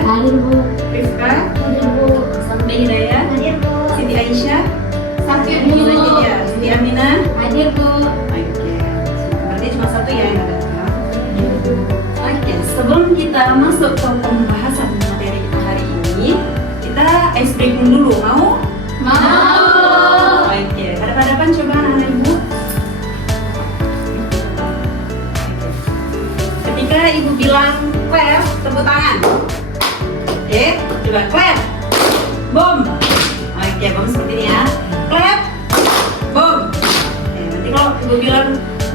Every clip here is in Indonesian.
Hadir Bu. Rifka, Hadir Bu. Sampai Hidayah, Hadir Bu. Siti Aisyah, Hadir Siti Bu. lagi ya, Siti Aminah. Hadir Bu. Oke, berarti cuma satu ya yang ada. Hadir Bu. Oke, sebelum kita masuk ke pembahasan materi kita hari ini, kita ice breaking dulu, mau? Mau. Oke, hadap-hadapan coba anak ibu. Ketika ibu bilang clap, tepuk tangan. Oke, coba clap. Boom. Oke, boom seperti ini ya. Clap. Boom. Oke, nanti kalau ibu bilang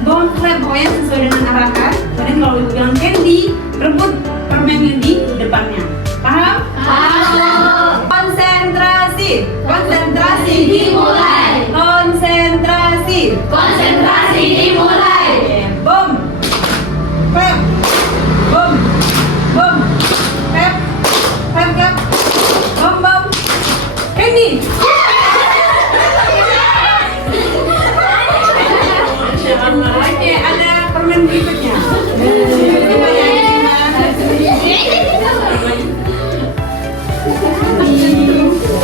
boom, clap, pokoknya sesuai dengan arahan. Kemudian kalau ibu bilang candy, rebut permennya di depannya. Paham? Paham. Konsentrasi. Konsentrasi Dimulai. Konsentrasi. Konsentrasi dimulai. Oke, boom. Clap. Boom. Boom. Clap. Clap, clap. Boom, boom. Candy. Oke, ada permen berikutnya. Coba ya,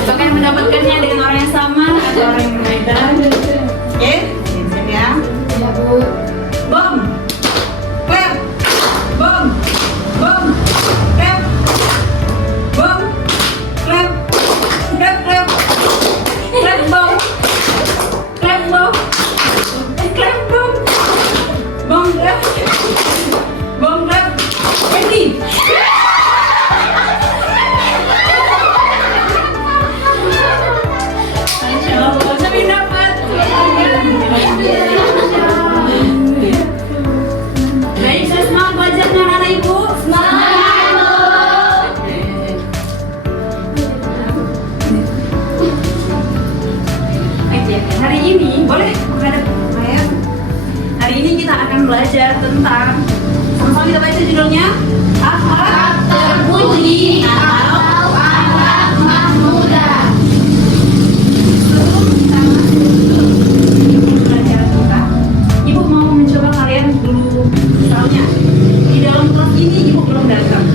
apakah yang mendapatkannya dengan orang yang sama atau orang yang berbeda? Oke, siap ya. Ya Bu. Boom. Clap. Boom. Boom. Clap. Boom. Clap. Clap, clap. Clap, boom. Clap, boom. Clap, boom. Boom, clap. Boom, clap. Candy. Masya Allah, siapa yang dapat? Baik, saya semangat belajarnya anak-anak ibu. Semangat Bu. Oke, hari ini boleh menghadap saya. Hari ini kita akan belajar tentang, sama-sama kita baca judulnya, akhlak Terpuji atau akhlak mahmudah. Sebelum kita masuk ke pelajaran kita, ibu mau mencoba kalian dulu. Misalnya di dalam kelas ini ibu belum datang,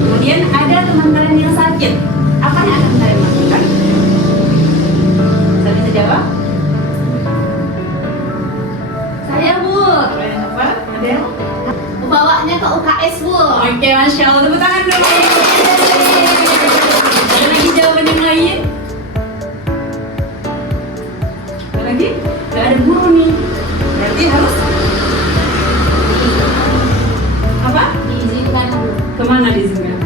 kemudian ada teman kalian yang sakit, apa yang akan kalian lakukan? Saya bisa jawab? Saya Bu. Kalian apa? Ada? Bawanya ke UKS Bu. Oke, Masya Allah, tepuk tangan dulu. Ada lagi jawaban yang lain? Ada lagi? Gak ada guru nih. Berarti harus apa? Diizinkan Bu. Kemana diizinkan?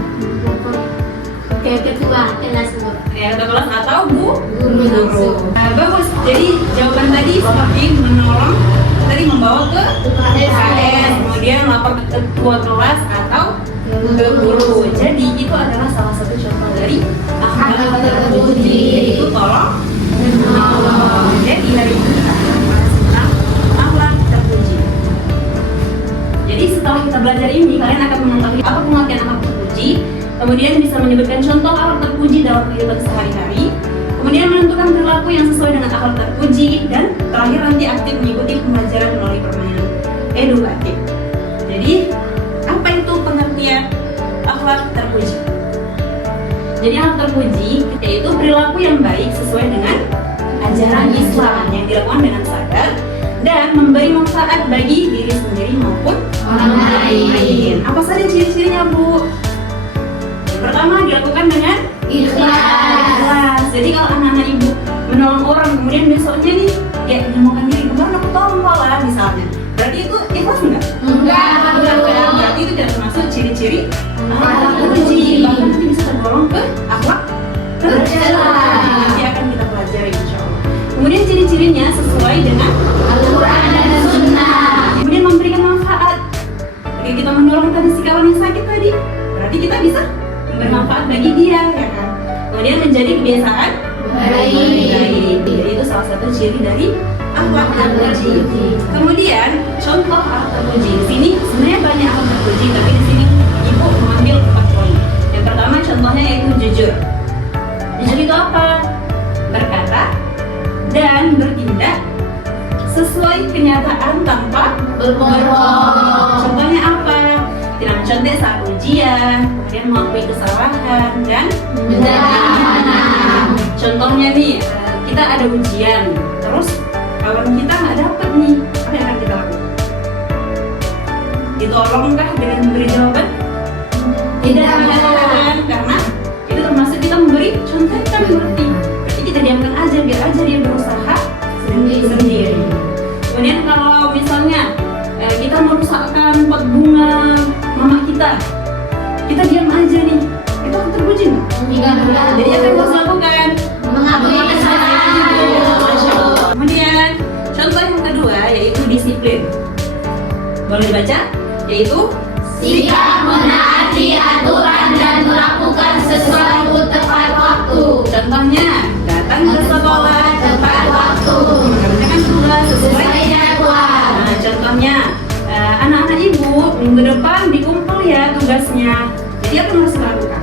Ke ketua kelas Bu. Ya, ke kelas atau bu? Guru langsung. Nah, bagus. Jadi jawaban tadi seperti menolong, tadi membawa ke UKS, kemudian lapor ke ketua kelas atau ke guru. Jadi itu adalah salah satu contoh dari akhlak terpuji, yaitu tolong menolong. Jadi hari ini kita akan membahas tentang akhlak terpuji. Jadi setelah kita belajar ini, kalian akan mengetahui apa pengertian akhlak terpuji, kemudian bisa menyebutkan contoh akhlak terpuji dalam kehidupan sehari-hari, kemudian menentukan perilaku yang sesuai dengan akhlak terpuji, dan terakhir nanti aktif mengikuti pembelajaran melalui permainan edukatif. Jadi, apa itu pengertian akhlak terpuji? Jadi akhlak terpuji yaitu perilaku yang baik sesuai dengan ajaran Islam yang dilakukan dengan sadar dan memberi manfaat bagi diri sendiri maupun Orang lain. Apa saja ciri-cirinya, Bu? Yang pertama, dilakukan dengan Ikhlas. Jadi kalau anak-anak ibu menolong orang, kemudian besoknya nih ya menemukan diri, kemarin aku tolong lah misalnya, berarti itu ikhlas enggak? Enggak. Kan? Berarti itu tidak termasuk ciri-ciri akhlak terpuji, bahkan nanti bisa tergolong ke akhlak tercela. Nanti akan kita pelajari insya Allah. Kemudian ciri-cirinya sesuai dengan Al-Quran dan Sunnah. kemudian memberikan manfaat. Ketika kita menolong tadi si kawan yang sakit tadi, berarti kita bisa bermanfaat bagi dia, ya kan? Kemudian menjadi kebiasaan Baik. Jadi itu salah satu ciri dari akhlak terpuji. Kemudian contoh akhlak terpuji. Di sini sebenarnya banyak akhlak terpuji, tapi di sini ibu mengambil 4 poin. Yang pertama contohnya yaitu jujur. Jujur itu apa? Berkata dan bertindak sesuai kenyataan tanpa Berbohong. Contohnya apa? Tidak mencontek saat ujian, kemudian kemudian mengakui kesalahan dan menjaga amanah. contohnya nih, kita ada ujian, terus kawan kita nggak dapet nih, apa yang akan kita lakukan? Ditolongkah dengan memberi jawaban? Tidak, karena itu termasuk kita memberi contoh yang kami mengerti. Berarti kita diamkan aja, biar aja dia berusaha sendiri. Kemudian kalau misalnya kita merusakkan pot bunga mama kita diam aja nih, itu akan terpuji nggak? Tidak. Jadi apa yang harus lakukan? Mengakui kesalahan. Masya Allah. Kemudian contoh yang kedua yaitu disiplin. Boleh dibaca? Yaitu Sikap menaati aturan dan melakukan sesuatu tepat waktu. contohnya datang ke sekolah Tepat waktu. mengerjakan tugas sesuai. Sesuai jadwal. Nah, contohnya anak-anak ibu minggu depan dikumpul ya tugasnya. Jadi apa yang harus dilakukan?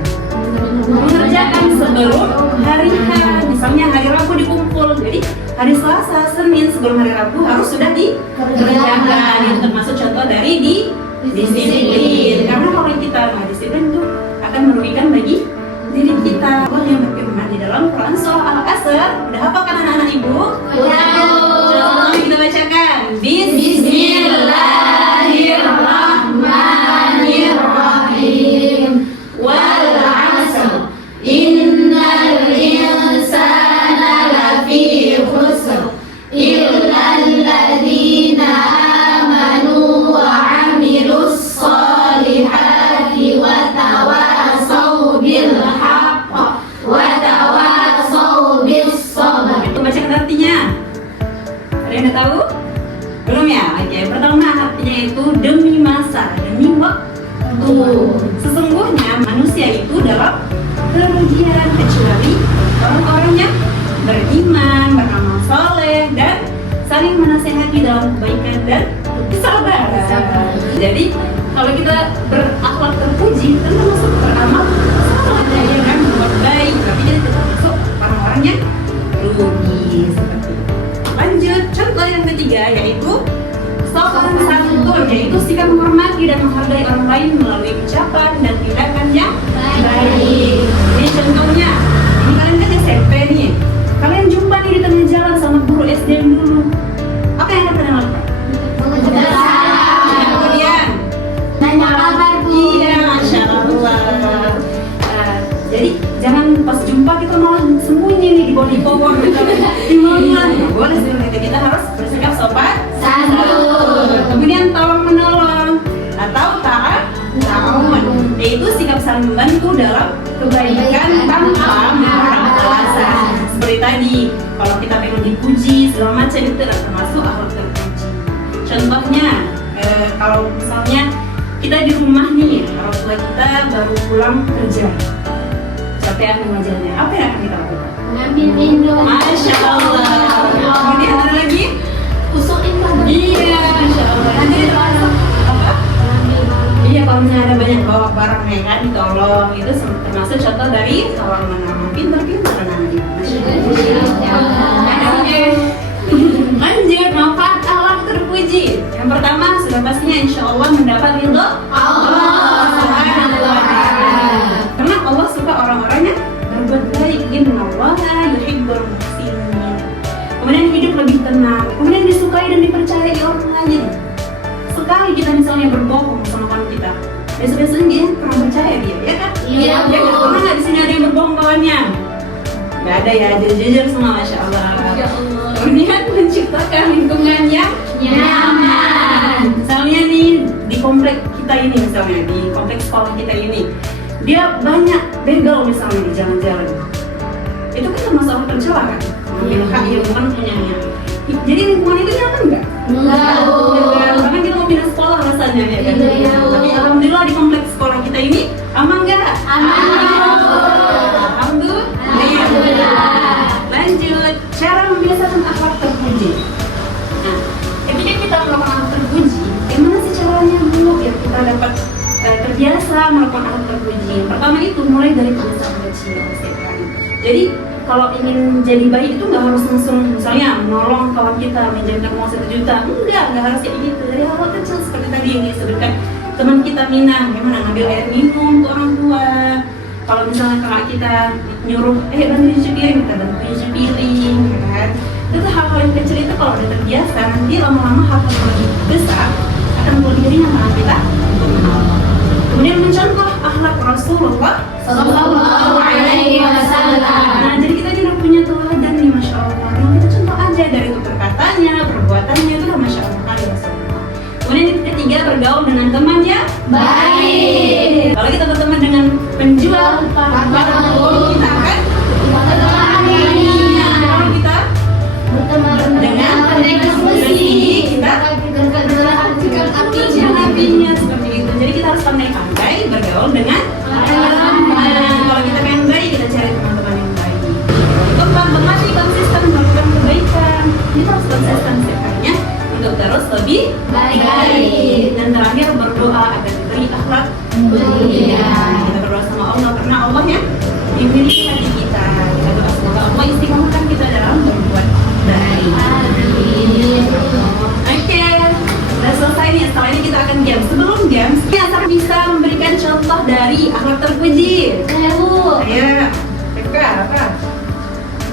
Mengerjakan sebelum hari H. Misalnya hari Rabu dikumpul, jadi hari Selasa, Senin sebelum hari Rabu harus sudah dikerjakan. Itu termasuk contoh dari disiplin. Karena kalau kita nggak disiplin itu akan merugikan bagi diri kita. Allah yang berfirman di dalam Quran surah Al-Asr. Udah hafal kan anak-anak ibu? Coba kita bacakan. Bismillahirrahmanirrahim. Wal 'asr. Innal insana lafi khusr. Illa alladzina amanu wa 'amilus solihati wa tawasaw bil haqq wa tawasaw bis sabr. Itu bacakan artinya. Ada yang udah tahu? Belum ya? Oke, pertama artinya itu demi masa, demi waktu. Sesungguhnya manusia itu dalam kerugian kecuali orang-orang yang beriman, beramal soleh, dan saling menasehati dalam kebaikan dan kesabaran. Jadi kalau kita berakhlak terpuji, kita termasuk beramal soleh, ya kan, berbuat baik, tapi kita termasuk orang-orang yang rugi seperti itu. Lanjut, contoh yang ketiga yaitu sopan santun, yaitu sikap menghormati dan menghargai orang lain melalui ucapan dan tindakan yang baik. Ini contohnya, ini kalian kan SMP nih, kalian jumpa nih di tengah jalan sama guru SD dulu, apa yang akan kalian lakukan? Kemudian Nanya kabar Bu. iya, masya Allah. Jadi jangan pas jumpa kita malah sembunyi nih di bawah gitu. Di mana? Nggak boleh sih, kita harus bersikap sopan Santun. kemudian tolong menolong atau ta'awun, yaitu sikap saling membantu dalam kebaikan tanpa mengharap balasan. Seperti tadi, kalau kita pengen dipuji segala macam itu termasuk akhlak terpuji. Contohnya, kalau misalnya kita di rumah nih, orang tua kita baru pulang kerja, capean mengajarnya, apa yang akan kita lakukan? Ngambil minum. Masya Allah. Kemudian ada lagi? Usukin kabar. Iya, Masya Allah. Nanti terasa apa? Iya, kalau misalnya ada banyak bawa barang ya kan, ditolong. Itu termasuk contoh dari tawar menama. Pinter-pinter anak ibu. Masya Allah. Oke. Lanjut, manfaat akhlak terpuji. Yang pertama, sudah pastinya insya Allah mendapat ridho Allah Subhanahu wa ta'ala. Karena Allah suka orang-orang yang berbuat baik. Innallaha yuhibbul muhsinin. Kemudian hidup lebih tenang. Kemudian disukai dan dipercayai orang lain. Sekali kita misalnya berbohong sama kawan kita, besok-besoknya dia kurang percaya dia, ya kan? Iya, Bu. Ya kan? Pernah nggak di sini ada yang berbohong kawannya? Nggak ada ya, jujur semua, masya Allah. Kemudian menciptakan lingkungan yang Nyaman. misalnya nih di komplek kita ini, misalnya di kompleks sekolah kita ini, dia banyak begal misalnya di jalan-jalan. Itu kan termasuk orang tercela kan? Mengambil hak yang bukan punyanya. Jadi lingkungan itu nyaman nggak? Enggak, Bu. Karena kita mau pindah sekolah rasanya ya kan? Iya, Bu. Tapi alhamdulillah di kompleks sekolah kita ini aman nggak? Aman, Bu. Alhamdulillah. Lanjut, cara membiasakan akhlak terpuji. Nah, ketika kita melakukan akhlak terpuji, gimana sih caranya dulu biar kita dapat terbiasa melakukan akhlak terpuji? Pertama itu mulai dari kebiasaan kecil, sekali. Jadi kalau ingin jadi baik itu nggak harus langsung misalnya menolong kawan kita, minjamkan uang 1 juta, nggak harus kayak gitu. Dari hal kecil seperti tadi yang disebutkan teman kita minang, gimana ngambil air minum ke orang tua. Kalau misalnya kakak kita nyuruh, bantu cuci piring, kita bantu cuci piring, ya kan? Itu hal-hal yang kecil itu kalau udah terbiasa, nanti lama-lama hal-hal yang lebih besar akan berdiri sama kita untuk menolong. Kemudian mencontoh akhlak Rasulullah Sallallahu alaihi wasallam. Nah, jadi kita juga punya teladan nih, masya Allah. Nah, kita contoh aja dari tutur katanya, perbuatannya itu udah masya Allah kali ya. Kemudian yang ketiga, bergaul dengan teman yang Baik. Kalau kita berteman dengan penjual barang bolu, kita akan kalau kita dengan pendekar besi, kita nabinya seperti itu. Jadi kita harus pandai-pandai bergaul dengan kalau kita pengen baik, kita cari teman-teman yang baik. Keempat, berlatih konsisten melakukan kebaikan. Kita harus konsisten setiap harinya untuk terus lebih Baik. Dan terakhir, berdoa agar diberi akhlak mulia. Kita berdoa sama Allah karena Allah yang memiliki hati kita. Kita doa semoga Allah istiqomahkan kita dalam berbuat baik. Oke, udah selesai nih. Setelah ini kita akan games. Sebelum games, kita bisa memberikan contoh dari akhlak terpuji. Saya Bu, Ayo, Rifka, apa?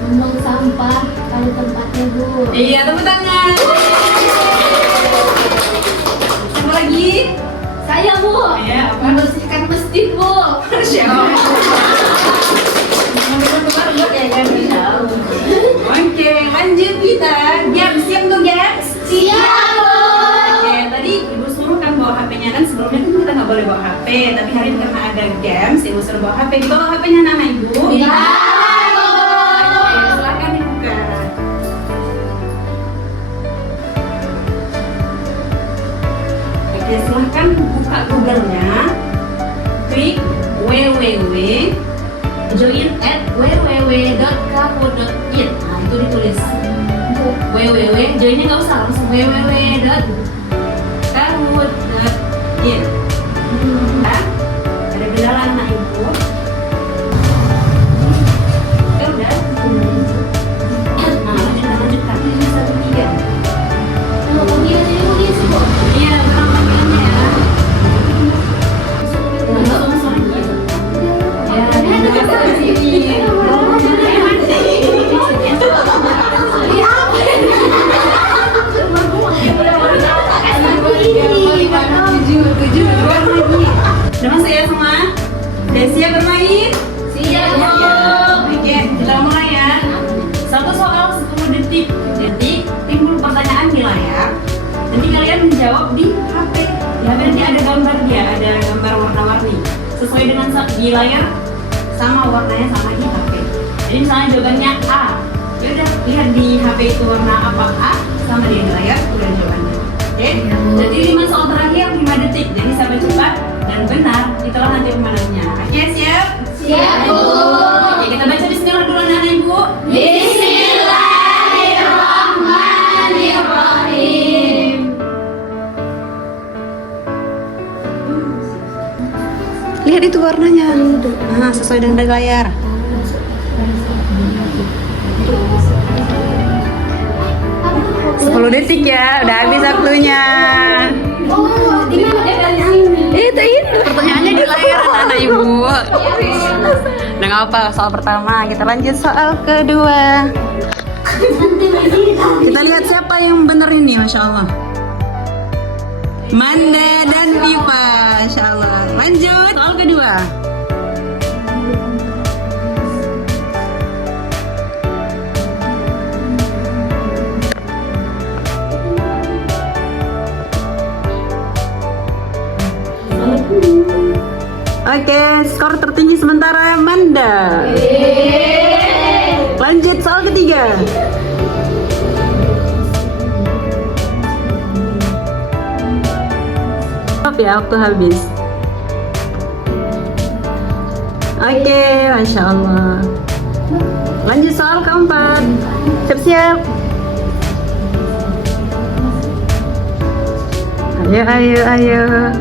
membuang sampah pada tempatnya Bu. Iya, tepuk tangan. Siapa lagi? Saya Bu, Iya, apa? membersihkan masjid Bu. Siapa? Oke, lanjut kita. Games, siap tuh games? Siap Bu. Oke, tadi Ibu suruh kan bawa HP-nya, kan sebelumnya kan kita nggak boleh bawa HP. Tapi hari ini karena ada games, Ibu suruh bawa HP. Dibawa HP-nya Nana Ibu. Iya. Oke, silakan dibuka. Oke, silahkan buka Google-nya. Klik www.join@www.kahoot.it. Nah, itu ditulis www, joinnya nggak usah, langsung www.kahoot.it. Nah, ada kendala anak ibu. Ya udah. Nah, lanjutkan. Satu tiga. Kalau panggilan ini Bu sih Bu. Iya, berapa panggilannya ya? Nggak usah lagi. Ya, terima kasih di sini. Udah masuk ya semua? Udah siap bermain? Siap Bu. Oke, kita mulai ya. Satu soal 10 detik. Detik, timbul pertanyaan di layar. Nanti kalian menjawab di HP. Di HP nanti ada gambar dia, ada gambar warna-warni. Sesuai dengan di layar sama warnanya sama di HP. Jadi misalnya jawabannya A. Ya udah, lihat di HP itu warna apa A sama di layar udah jawabannya. Oke? Jadi 5 soal terakhir 5 detik. Jadi sampai cepat dan benar, itulah nanti pemenangnya. Oke, siap? Siap Bu. Oke, kita baca bismillah dulu anak ibu. Bismillahirrahmanirrahim. Lihat itu warnanya. Nah, sesuai dengan di layar. Detik ya, udah habis waktunya. Oh, di mana Itu pertanyaannya di layar anak ibu. Udah nggak apa, soal pertama kita lanjut soal kedua. Kita lihat siapa yang bener ini, masya Allah. Manda dan Viva, masya Allah. Lanjut soal kedua. Oke, skor tertinggi sementara Manda. Lanjut soal ketiga. Stop ya, waktu habis. Oke, masya Allah. Lanjut soal keempat. Siap-siap. Ayo.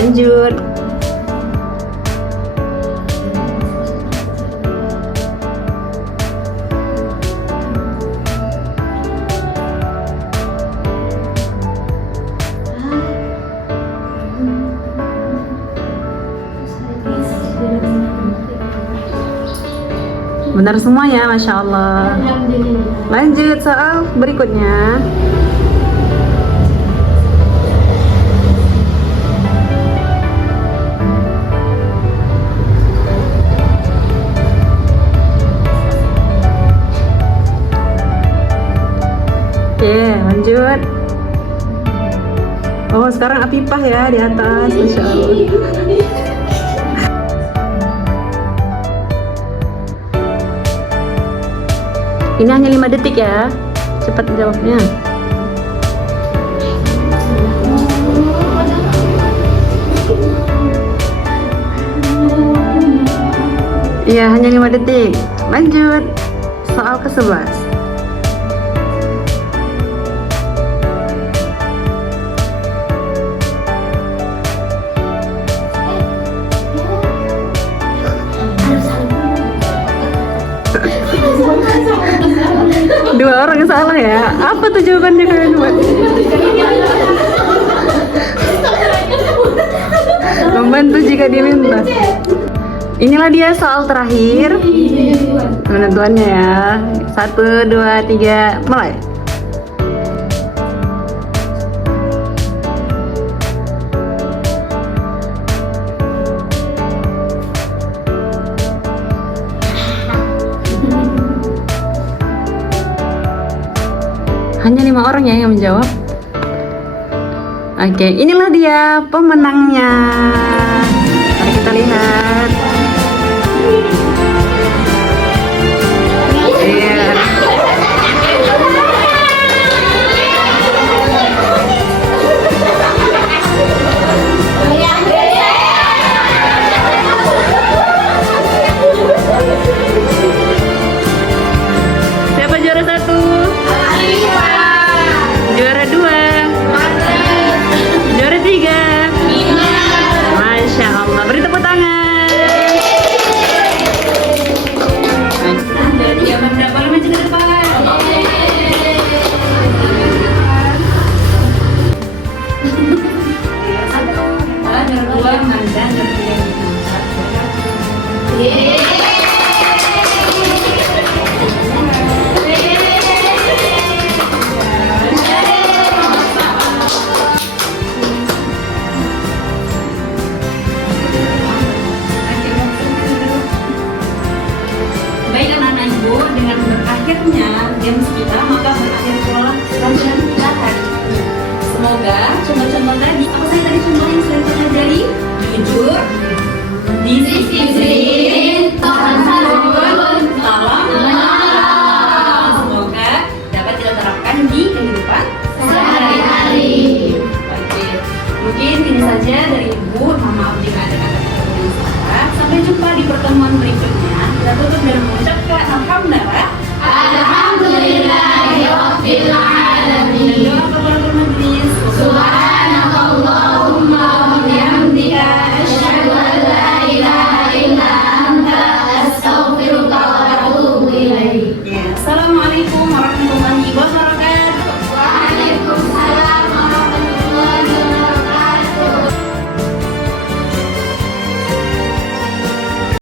Lanjut. Benar semuanya, Masya Allah. Alhamdulillah. Lanjut soal berikutnya. Oke, lanjut. Oh, sekarang Apipah ya di atas, Masya Allah. Ini hanya 5 detik ya. Cepat jawabnya. Iya, hanya 5 detik. Lanjut. Soal ke-11. Dua orang yang salah ya. Apa tuh jawabannya kalian buat? Membantu jika diminta. Inilah dia soal terakhir. Penentuannya ya. 1, 2, 3, mulai. Hanya 5 orang ya yang menjawab. Oke, inilah dia pemenangnya. Mari kita lihat. Iya. Siapa juara 1? Juara 2, juara 3. Masya Allah, beri tepuk tangan. Nah, jadi jawaban berapa maju ke depan? Satu, juara 2, Manda, juara 3. Baik anak-anak ibu, dengan berakhirnya games kita, maka berakhir pula pelajaran kita hari ini. Semoga contoh-contoh tadi, apa saya tadi contohnya yang sudah kita pelajari? Jujur, disiplin,